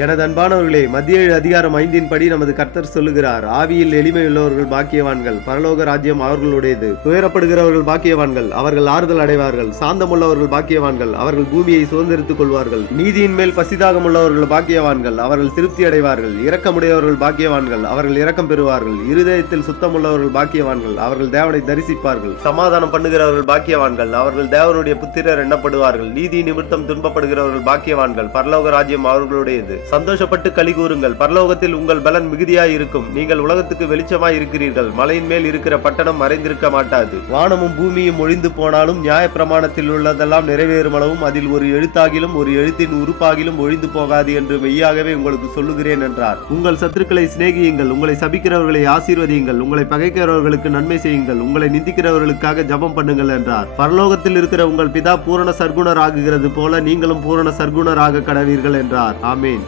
எனது அன்பானவர்களே, மத்திய அதிகாரம் 5 படி நமது கர்த்தர் சொல்லுகிறார், ஆவியில் எளிமையுள்ளவர்கள் பாக்கியவான்கள், பரலோக ராஜ்யம் அவர்களுடையது. துயரப்படுகிறவர்கள் பாக்கியவான்கள், அவர்கள் ஆறுதல் அடைவார்கள். சாந்தமுள்ளவர்கள் பாக்கியவான்கள், அவர்கள் பூமியை சுதந்திரித்துக் கொள்வார்கள். நீதியின் மேல் பசிதாகம் உள்ளவர்கள் பாக்கியவான்கள், அவர்கள் திருப்தி அடைவார்கள். இரக்கமுடையவர்கள் பாக்கியவான்கள், அவர்கள் இரக்கம் பெறுவார்கள். இருதயத்தில் சுத்தமுள்ளவர்கள் பாக்கியவான்கள், அவர்கள் தேவனை தரிசிப்பார்கள். சமாதானம் பண்ணுகிறவர்கள் பாக்கியவான்கள், அவர்கள் தேவனுடைய புத்திரர் எண்ணப்படுவார்கள். நீதி நிமித்தம் துன்பப்படுகிறவர்கள் பாக்கியவான்கள், பரலோக ராஜ்யம் அவர்களுடையது. சந்தோஷப்பட்டு களி கூறுங்கள், பரலோகத்தில் உங்கள் பலன் மிகுதியாய் இருக்கும். நீங்கள் உலகத்துக்கு வெளிச்சமாய் இருக்கிறீர்கள். மலையின் மேல் இருக்கிற பட்டணம் மறைந்திருக்க மாட்டாது. வானமும் பூமியும் ஒழிந்து போனாலும் நியாய பிரமாணத்தில் உள்ளதெல்லாம் நிறைவேறும் அளவும் அதில் ஒரு எழுத்தாகிலும் ஒரு எழுத்தின் உறுப்பாகிலும் ஒழிந்து போகாது என்று மெய்யாகவே உங்களுக்கு சொல்லுகிறேன் என்றார். உங்கள் சத்துருக்களை சிநேகியுங்கள், உங்களை சபிக்கிறவர்களை ஆசீர்வதியுங்கள், உங்களை பகைக்கிறவர்களுக்கு நன்மை செய்யுங்கள், உங்களை நிந்திக்கிறவர்களுக்காக ஜபம் பண்ணுங்கள் என்றார். பரலோகத்தில் இருக்கிற உங்கள் பிதா பூரண சர்க்குணர் ஆகுகிறது போல நீங்களும் பூரண சர்க்குணர் ஆக கடவீர்கள் என்றார். ஆமேன்.